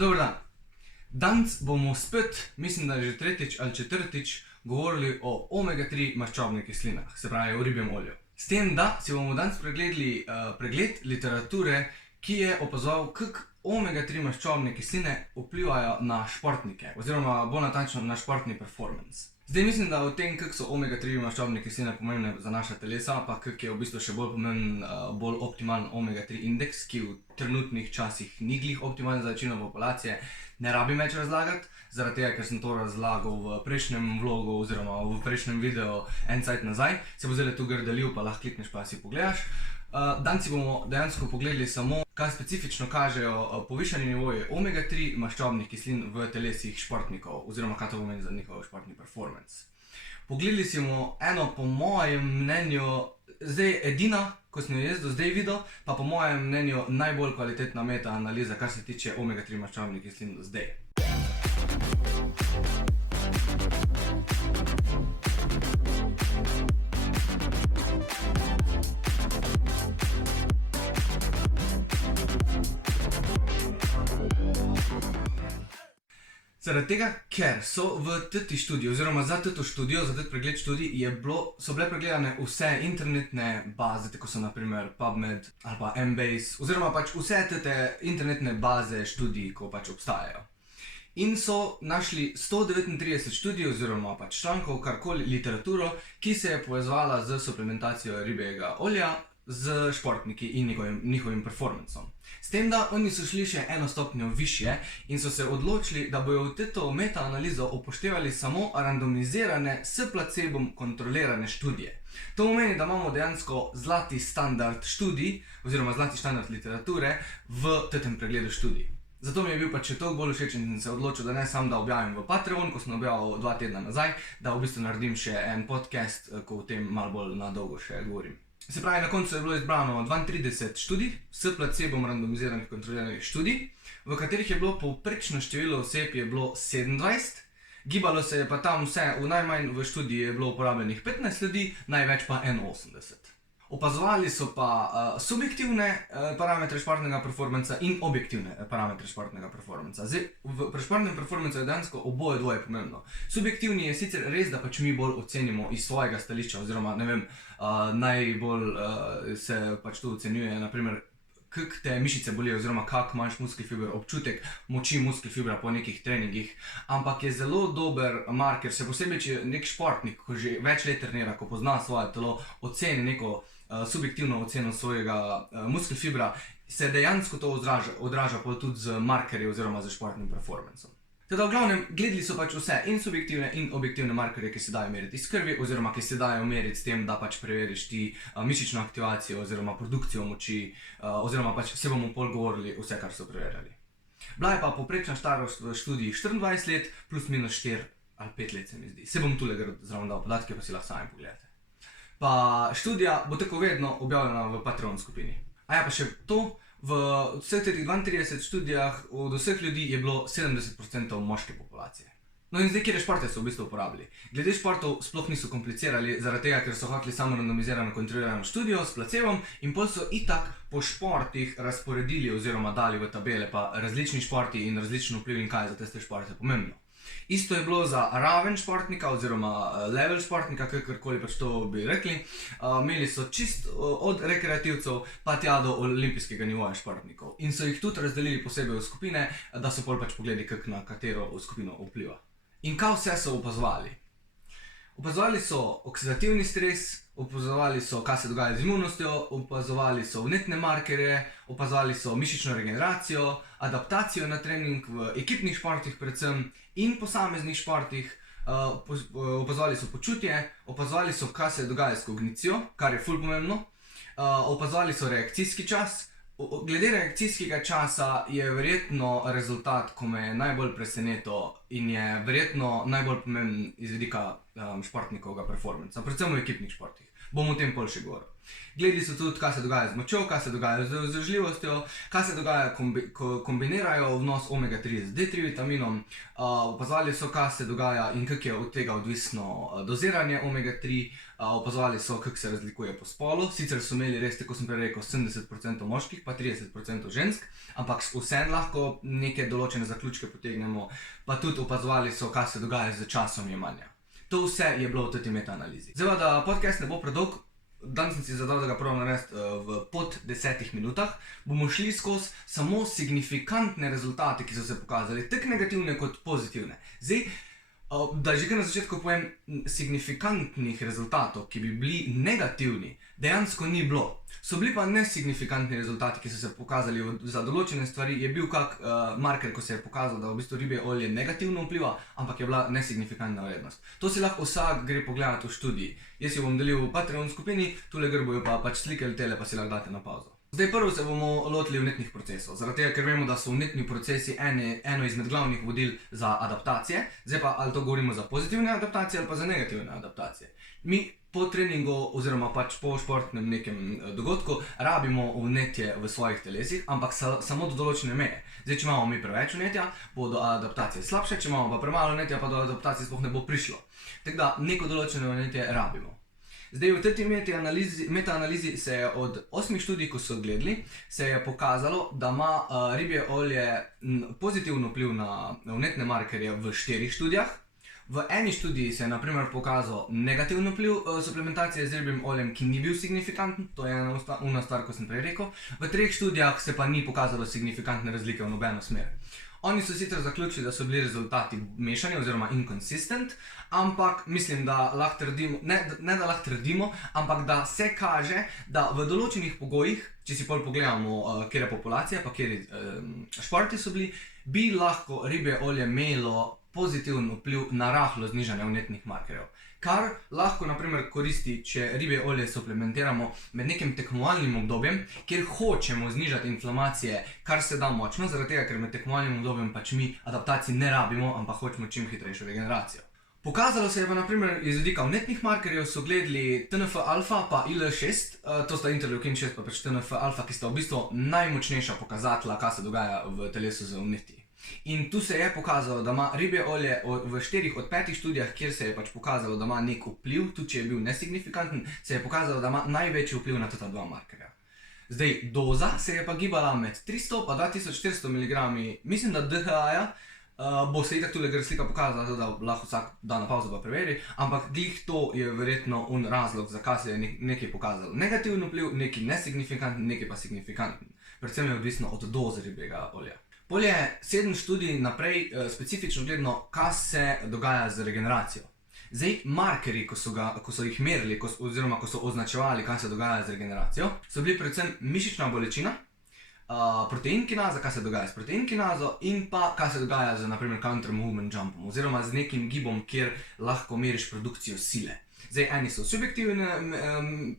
Dober dan. Danes bomo spet, mislim, da že tretjič ali četrtič, govorili o omega-3 maščobnih kislinah, se pravi o ribjem olju. S tem, da si bomo danes pregledali pregled literature, ki je opazoval, kako omega-3 maščobne kisline vplivajo na športnike, oziroma bolj natančno na športni performance. Zdaj mislim, da o tem, kako so omega-3 maščobne kisline pomembne za naša telesa, pa kako je v bistvu še bolj pomemben, bolj optimalen omega-3 indeks, ki v trenutnih časih ni glih optimalen za večino populacije, ne rabim več razlagati, zaradi tega, ker sem to razlagal v prejšnjem vlogu oziroma v prejšnjem videu en cajt nazaj, se bo zdaj tu grdelil, pa lahko klikneš pa si pogledaš. Danes si bomo dejansko pogledali samo, kaj specifično kažejo povišani nivoji omega-3 maščobnih kislin v telesih športnikov, oziroma kaj to pomeni za njihov športni performance. Pogledali si bomo eno, po mojem mnenju, zdaj edina, ko sem jo jaz do zdaj videl, pa po mojem mnenju najbolj kvalitetna meta-analiza, kar se tiče omega-3 maščobnih kislin do zdaj. Zaradi tega, ker so v teti študiji, oziroma za teto študijo, za tet pregled študij, so bile pregledane vse internetne baze, tako so na primer PubMed ali pa Embase, oziroma pač vse tete internetne baze študij, ko pač obstajajo. In so našli 139 študij oziroma pač člankov, karkoli literaturo, ki se je povezovala z suplementacijo ribjega olja z športniki in njihovim performancom. S tem, da oni so šli še eno stopnjo višje in so se odločili, da bojo v teto meta-analizo upoštevali samo randomizirane s placebom kontrolirane študije. To pomeni, da imamo dejansko zlati standard študij oziroma zlati standard literature v tetem pregledu študij. Zato mi je bil pač še toliko bolj všeč in se odločil, da ne samo da objavim v Patreon, ko sem objavil 2 tedna nazaj, da v bistvu naredim še en podcast, ko o tem malo bolj na dolgo še govorim. Se pravi, na koncu je bilo izbrano 32 študij s placebom randomiziranih kontroliranih študij, v katerih je bilo povprečno število oseb je bilo 27, gibalo se je pa tam vse, najmanj v študiji je bilo uporabljenih 15 ljudi, največ pa 81. Opazovali so pa subjektivne parametre športnega performanca in objektivne parametre športnega performanca. Zdaj, pri športnem performancu je dejansko oboje dvoje pomembno. Subjektivni je sicer res, da pač mi bolj ocenimo iz svojega stališča, oziroma ne vem, najbolj se pač to ocenjuje, naprimer, kako te mišice bolijo, oziroma kak imaš muskelfiber, občutek moči muskelfibra po nekih treningih, ampak je zelo dober marker, še posebej, če nek športnik, ko že več let trenira, ko pozna svoje telo, oceni neko subjektivno oceno svojega muskelfibra, se dejansko to odraža pa tudi z markerji oziroma z športnim performancem. Teda v glavnem, gledali so pač vse in subjektivne in objektivne markerje, ki se dajo meriti iz krvi, oziroma ki se dajo meriti s tem, da pač preveriš ti mišično aktivacijo oziroma produkcijo moči, oziroma pač se bomo pol govorili vse, kar so preverjali. Bila je pa povprečna starost v študiji 24 let, plus minus 4 ali 5 let se mi zdi. Se bom tule zraven dal podatke, pa si lahko sami pogledate. Pa študija bo tako vedno objavljena v Patreon skupini. A ja, pa še to, v vseh teh 32 študijah od vseh ljudi je bilo 70% moške populacije. No in zdaj, kjer športe so v bistvu uporabili? Glede športov sploh niso komplicirali, zaradi tega, ker so hoteli samo randomizirano kontrolirano študijo s placebom in pol so itak po športih razporedili oziroma dali v tabele pa različni športi in različni vpliv in kaj za te športe pomembno. Isto je bilo za raven športnika oziroma level športnika, kakorkoli pač to bi rekli. Imeli so čist od rekreativcev pa tja do olimpijskega nivoja športnikov. In so jih tudi razdelili posebej v skupine, da so pol pač pogledali, kako na katero skupino vpliva. In kaj vse so opazovali? Opazovali so oksidativni stres, opazovali so, kaj se dogaja z imunostjo, opazovali so vnetne markerje, opazovali so mišično regeneracijo, adaptacijo na trening v ekipnih športih predvsem in posameznih športih, opazovali so počutje, opazovali so, kaj se dogaja s kognicijo, kar je ful pomembno, opazovali so reakcijski čas. Glede reakcijskega časa je verjetno rezultat, ko me je najbolj presenetil in je verjetno najbolj pomemben iz vidika športnikovega performanca, predvsem v ekipnih športih. Bom o tem pol še govoril. Gledali so tudi, kaj se dogaja z močjo, kaj se dogaja z vzdržljivostjo, kaj se dogaja, ko kombinirajo vnos omega-3 z D3 vitaminom, opazovali so, kaj se dogaja in kako je od tega odvisno doziranje omega-3, opazovali so, kako se razlikuje po spolu, sicer so imeli res, tako sem prej rekel, 70% moških, pa 30% žensk, ampak vseeno lahko neke določene zaključke potegnemo, pa tudi opazovali so, kaj se dogaja z časom jemanja. To vse je bilo v tej metaanalizi. Zdaj, da podcast ne bo predolg, danes sem si zadal, da ga probam narediti v pod 10 minutah, bomo šli skozi samo signifikantne rezultate, ki so se pokazali, tako negativne kot pozitivne. Zdaj, da že kar na začetku povem, signifikantnih rezultatov, ki bi bili negativni, dejansko ni bilo. So bili pa nesignifikantni rezultati, ki so se pokazali za določene stvari, je bil kak marker, ko se je pokazal, da v bistvu ribje olje negativno vpliva, ampak je bila nesignifikantna vrednost. To si lahko vsak gre pogledati v študiji. Jaz jo bom delil v Patreon skupini, tule gor bojo pa pač slike ali tele, pa si lahko date na pauzo. Zdaj prvo se bomo lotili vnetnih procesov, zaradi tega, ker vemo, da so vnetni procesi eno izmed glavnih vodil za adaptacije. Zdaj pa, ali to govorimo za pozitivne adaptacije ali pa za negativne adaptacije. Mi po treningu oziroma pač po športnem nekem dogodku rabimo vnetje v svojih telesih, ampak samo do določene meje. Zdaj, če imamo mi preveč vnetja, bodo adaptacije slabše, če imamo pa premalo vnetja, pa do adaptacije sploh ne bo prišlo. Tako da neko določeno vnetje rabimo. Zdaj, v tej metaanalizi se je od 8 študij, ko so gledali, se je pokazalo, da ima ribje olje pozitivno vpliv na vnetne markerje v 4 študijah. V eni študiji se je na primer pokazal negativni vpliv suplementacije z ribjim oljem, ki ni bil signifikanten, to je ena stvar, ko sem prej rekel. V 3 študijah se pa ni pokazalo signifikantne razlike v nobeno smer. Oni so sicer zaključili, da so bili rezultati mešani oziroma inconsistent, ampak mislim, da lahko trdimo, ne da lahko trdimo, ampak da se kaže, da v določenih pogojih, če si pol pogledamo, kjer je populacija, pa kjer športi so bili, bi lahko ribje olje imelo pozitiven vpliv na rahlo znižanje vnetnih markerjev. Kar lahko naprimer koristi, če ribje olje suplementiramo med nekim tekmovalnim obdobjem, kjer hočemo znižati inflamacije, kar se da močno, zaradi tega, ker med tekmovalnim obdobjem pač mi adaptacij ne rabimo, ampak hočemo čim hitrejšo regeneracijo. Pokazalo se je pa naprimer iz vidika vnetnih markerjev, so gledali TNF-alfa pa IL-6, to sta interleukin-6 pa pač TNF-alfa, ki sta v bistvu najmočnejša pokazatelja, kaj se dogaja v telesu z vnetji. In tu se je pokazalo, da ima ribje olje v 4 od 5 študijah, kjer se je pač pokazalo, da ima nek vpliv, tudi če je bil nesignifikanten, se je pokazalo, da ima največji vpliv na ta dva markerja. Zdaj, doza se je pa gibala med 300 pa 2400 mg, mislim, da DHA-ja, bo se itak tule gre slika pokazala, da lahko vsak da na pauzo pa preveri, ampak glih to je verjetno razlog, zakaj se je nekaj pokazalo negativni vpliv, nekaj nesignifikanten, nekaj pa signifikanten. Predvsem je odvisno od doze ribjega olja. Pol je 7 študij naprej specifično gledano, kaj se dogaja z regeneracijo. Zdaj, markerji, ko so jih merili, oziroma ko so označevali, kaj se dogaja z regeneracijo, so bili predvsem mišična bolečina, protein kinaza, kaj se dogaja s protein kinazo in pa kaj se dogaja z naprimer counter movement jumpom, oziroma z nekim gibom, kjer lahko meriš produkcijo sile. Zdaj, eni so subjektivne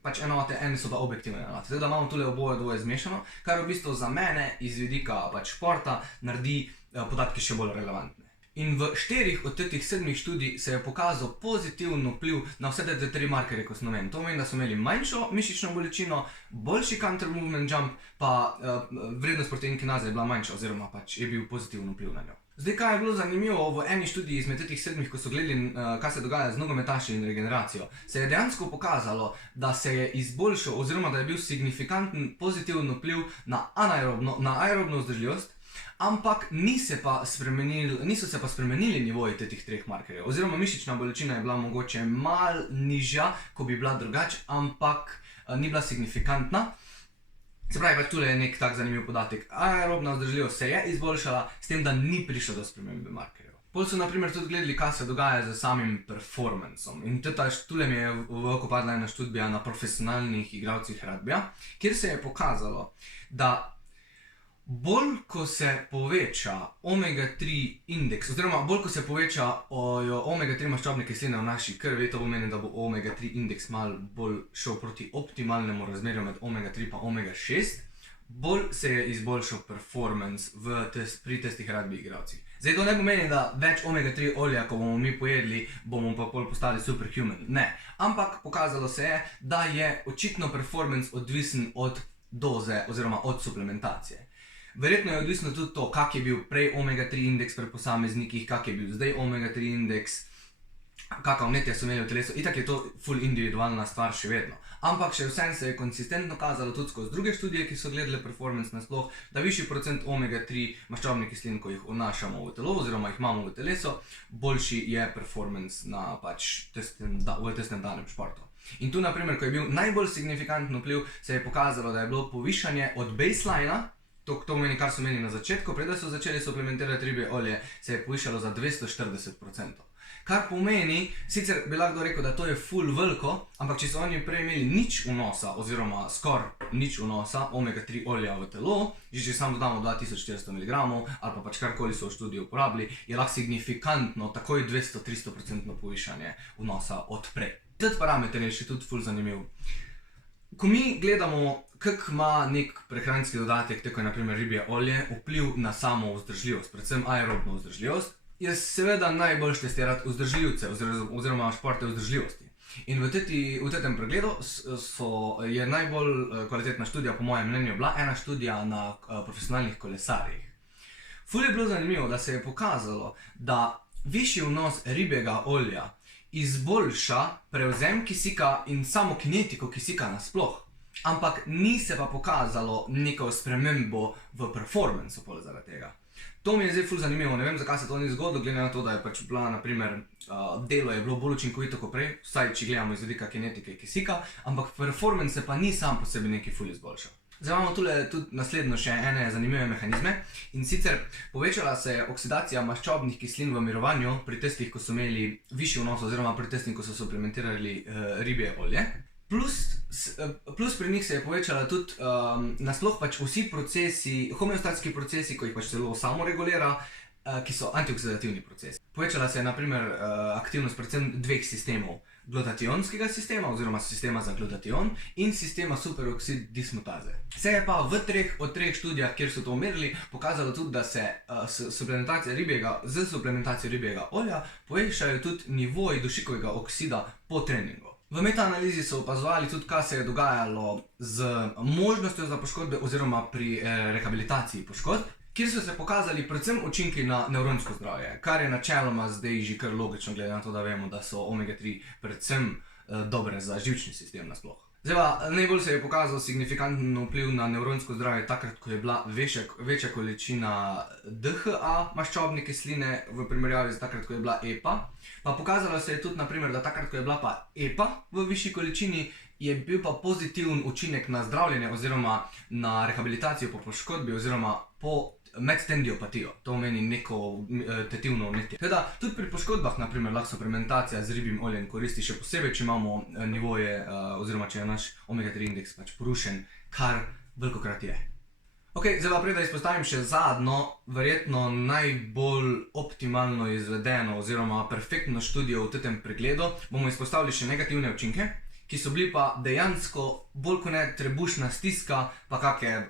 pač enote, eni so pa objektivne enote. Zdaj, da imamo tule oboje dvoje zmešano, kar v bistvu za mene iz vidika pač športa naredi podatke še bolj relevantne. In v 4 od teh 7 študij se je pokazal pozitiven vpliv na vse te 3 markerje, ko sem omenil. To pomeni, da so imeli manjšo mišično bolečino, boljši counter movement jump, pa vrednost protein kinaze je bila manjša, oziroma pač je bil pozitiven vpliv na njo. Zdaj, kaj je bilo zanimivo v eni študiji izmed teh 7, ko so gledali, kaj se dogaja z nogometaši in regeneracijo, se je dejansko pokazalo, da se je izboljšal, oziroma da je bil signifikanten pozitiven vpliv na aerobno vzdržljivost, ampak niso se pa spremenili nivoji teh 3 markerjev, oziroma mišična bolečina je bila mogoče malo nižja, ko bi bila drugače, ampak ni bila signifikantna. Se pravi, tule je nek tak zanimiv podatek. Aerobna vzdržljivost se je izboljšala, s tem, da ni prišlo do spremembe markerjev. Pol so naprimer tudi gledali, kaj se dogaja z samim performancom. In tule mi je v oko padla ena študija na profesionalnih igralcih ragbija, kjer se je pokazalo, da bolj ko se poveča omega-3 indeks, oziroma bolj ko se poveča omega-3 maščobne kisline v naši krvi, to pomeni, da bo omega-3 indeks malo bolj šel proti optimalnemu razmerju med omega-3 pa omega-6, bolj se je izboljšal performance pri tistih rugby igralcih. Zdaj to ne pomeni, da več omega-3 olja, ko bomo mi pojedli, bomo pa pol postali superhuman. Ne. Ampak pokazalo se je, da je očitno performance odvisen od doze oziroma od suplementacije. Verjetno je odvisno tudi to, kak je bil prej omega-3 indeks pri posameznikih, kak je bil zdaj omega-3 indeks, kakšna vnetja so imeli v telesu. Itak je to ful individualna stvar še vedno. Ampak še vsem se je konsistentno kazalo tudi skozi druge študije, ki so gledale performance nasploh, da višji procent omega-3 maščobnih kislin, ko jih vnašamo v telo oziroma jih imamo v telesu, boljši je performance na v testnem danem športu. In tu, na primer, ko je bil najbolj signifikanten vpliv, se je pokazalo, da je bilo povišanje od baselina, to pomeni, kar so imeli na začetku, preden so začeli suplementirati ribje olje, se je povišalo za 240%. Kar pomeni, sicer bi lahko rekel, da to je ful veliko, ampak če so oni prej imeli nič vnosa, oziroma skoraj nič vnosa omega-3 olja v telo, že če samo dodamo 2400 mg ali pa pač karkoli so v študiju uporabili, je lahko signifikantno takoj 200-300% povišanje vnosa od prej. Tret parameter je še tudi ful zanimiv. Ko mi gledamo, kak ima nek prehranski dodatek, tako je na primer ribje olje, vpliv na samo vzdržljivost, predvsem aerobno vzdržljivost, je seveda najbolj testirati vzdržljivce oziroma športe vzdržljivosti. In v tem pregledu je najbolj kvalitetna študija, po mojem mnenju, bila ena študija na profesionalnih kolesarjih. Ful je bilo zanimivo, da se je pokazalo, da višji vnos ribjega olja izboljša prevzem kisika in samo kinetiko kisika nasploh. Ampak ni se pa pokazalo neko spremembo v performancu pol zaradi tega. To mi je zdaj ful zanimivo, ne vem, zakaj se to ni zgodilo, glede na to, da je pač bila, na primer, delo je bilo bolj učinkovito kot prej, vsaj če gledamo iz vidika kinetike kisika, ampak performance se pa ni sam po sebi neki ful izboljšal. Zdaj imamo tule tudi naslednjo še ene zanimive mehanizme, in sicer povečala se je oksidacija maščobnih kislin v mirovanju pri testih, ko so imeli višji vnos oziroma pri testih, ko so suplementirali ribje olje. Plus pri njih se je povečala tudi nasploh pač vsi procesi, homeostatski procesi, ko jih pač telo samo regulira, ki so antioksidativni procesi. Povečala se je na primer aktivnost predvsem dveh sistemov, glutationskega sistema oziroma sistema za glutation in sistema superoksid dismutaze. Se je pa v od treh študijah, kjer so to merili, pokazalo tudi, da se z suplementacijo ribjega olja povečajo tudi nivoji dušikovega oksida po treningu. V metaanalizi so opazovali tudi, kaj se je dogajalo z možnostjo za poškodbe oziroma pri rehabilitaciji poškodb, kjer so se pokazali predvsem učinki na nevronsko zdravje, kar je načeloma zdaj že kar logično, glede na to, da vemo, da so omega-3 predvsem dobre za živčni sistem nasploh. Zdaj pa, najbolj se je pokazal signifikanten vpliv na nevronsko zdravje takrat, ko je bila večja količina DHA maščobne kisline v primerjavi z takrat, ko je bila EPA. Pa pokazalo se je tudi, na primer, da takrat, ko je bila pa EPA v višji količini, je bil pa pozitiven učinek na zdravljenje oziroma na rehabilitacijo po poškodbi oziroma po medtendiopatijo. To pomeni neko tetivno vnetje. Teda, tudi pri poškodbah, na primer, lahko suplementacija z ribjim oljem koristi, še posebej, če imamo nivoje oziroma če je naš omega-3 indeks pač porušen, kar velikokrat je. Ok, zdaj pa prej, da izpostavim še zadnjo, verjetno najbolj optimalno izvedeno oziroma perfektno študijo v tem pregledu, bomo izpostavili še negativne učinke, ki so bili pa dejansko bolj kot ne trebušna stiska, pa kakšne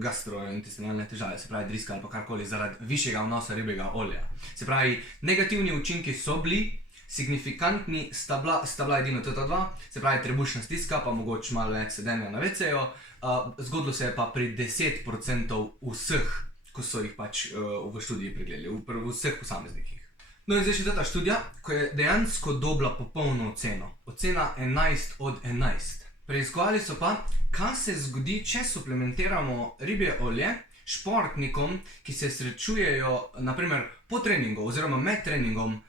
gastrointestinalne težave, se pravi driska ali pa karkoli zaradi višjega vnosa ribjega olja. Se pravi, negativni učinki so bili, signifikantni sta bila edino TT2, se pravi trebušna stiska, pa mogoče malo več sedenja na WC-ju, zgodilo se je pa pri 10% vseh, ko so jih pač v študiji pregledali, v vseh posameznikih. No in zdaj še ta študija, ko je dejansko dobila popolno oceno. Ocena 11 od 11. Preiskovali so pa, kaj se zgodi, če suplementiramo ribje olje športnikom, ki se srečujejo, na primer, po treningu oziroma med treningom,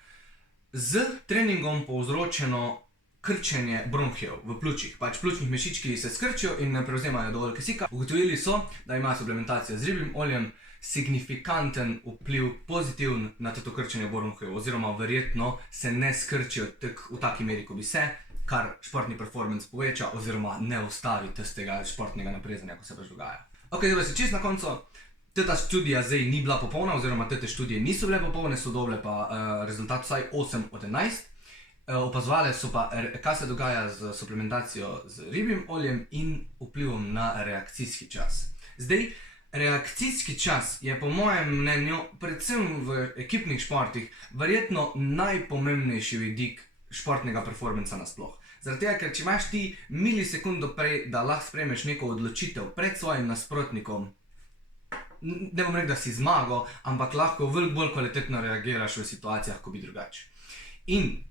z treningom povzročeno krčenje bronhijev v pljučih. Pač pljučnih mišički se skrčijo in ne prevzemajo dovolj kisika. Ugotovili so, da ima suplementacija z ribjim oljem signifikanten vpliv pozitiven na to krčenje bronhijev, oziroma verjetno se ne skrčijo v taki meri, ko bi se, kar športni performance poveča oziroma ne ustavi tistega športnega naprezanja, ko se pač dogaja. Ok, zdaj se čist na koncu. Ta študija zdaj ni bila popolna, oziroma te študije niso bile popolne, so dobile pa rezultat vsaj 8 od 11. Opazovali so pa, kaj se dogaja z suplementacijo z ribjim oljem in vplivom na reakcijski čas. Zdaj, Reakcijski čas je po mojem mnenju, predvsem v ekipnih športih, verjetno najpomembnejši vidik športnega performansa nasploh. Zaradi tega, ker če imaš ti milisekundo prej, da lahko sprejmeš neko odločitev pred svojim nasprotnikom, ne bom rekel, da si zmagal, ampak lahko veliko bolj kvalitetno reagiraš v situacijah, ko bi drugače. In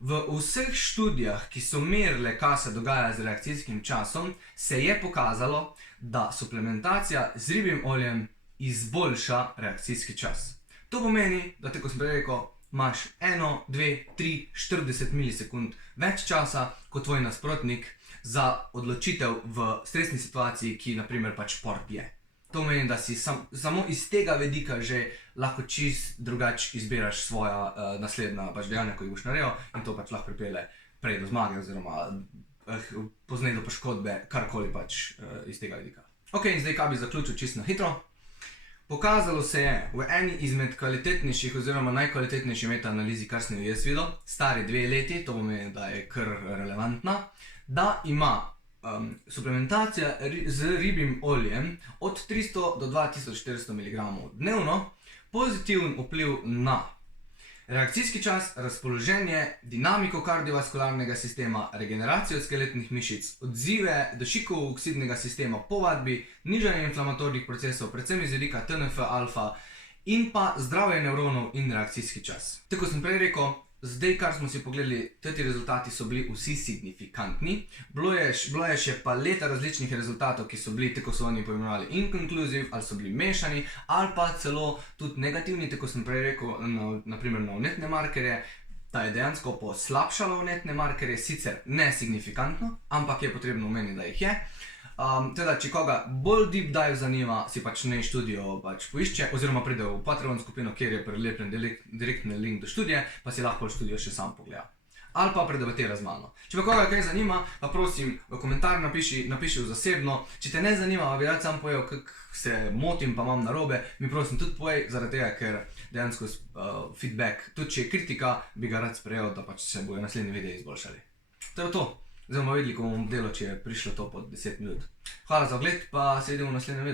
v vseh študijah, ki so merile, kaj se dogaja z reakcijskim časom, se je pokazalo, da suplementacija z ribjim oljem izboljša reakcijski čas. To pomeni, da kot sem prej rekel, imaš 1, 2, 3, 40 milisekund več časa kot tvoj nasprotnik za odločitev v stresni situaciji, ki naprimer pač šport je. To pomeni, da si samo iz tega vidika že lahko čist drugače izbiraš svoja naslednja pač dejanja, ko jih boš naredil, in to pač lahko pripelje prej do zmage oziroma pozneje do poškodbe, karkoli pač iz tega vidika. Ok, in zdaj kaj bi zaključil čisto na hitro. Pokazalo se je v eni izmed kvalitetnejših oziroma najkvalitetnejših metaanalizi, kar sem jo jaz videl, stari 2 leti, to pomeni, da je kar relevantna, da ima suplementacija z ribjim oljem od 300 do 2400 mg dnevno pozitiven vpliv na reakcijski čas, razpoloženje, dinamiko kardiovaskularnega sistema, regeneracijo skeletnih mišic, odzive dušikovega oksidnega sistema po vadbi, nižanje inflamatornih procesov, predvsem iz vidika TNF-alfa, in pa zdravje nevronov in reakcijski čas. Tako sem prej rekel, zdaj, kar smo si pogledali, ti rezultati so bili vsi signifikantni. Bilo je še paleta različnih rezultatov, ki so bili, tako so oni poimenovali, inconclusive, ali so bili mešani, ali pa celo tudi negativni, tako sem prej rekel, naprimer na vnetne markerje. Ta je dejansko poslabšala vnetne markerje, sicer ne signifikantno, ampak je potrebno omeniti, da jih je. Teda, če koga bolj deep dive zanima, si pač nej študijo pač poišče, oziroma pride v Patreon skupino, kjer je prilepljen direktni link do študije, pa si lahko študijo še sam pogleda. Ali pa predebatira z mano. Če pa koga kaj zanima, pa prosim v komentar napiši v zasebno. Če te ne zanima, pa bi rad sam povedal, kako se motim pa imam narobe, mi prosim tudi povej, zaradi tega, ker dejansko feedback, tudi če je kritika, bi ga rad sprejel, da pač se bojo naslednji videi izboljšali. To je to. Zdaj bomo videli, ko bomo delali, če je prišlo to pod 10 minut. Hvala za ogled, pa se vidimo v naslednjem videu.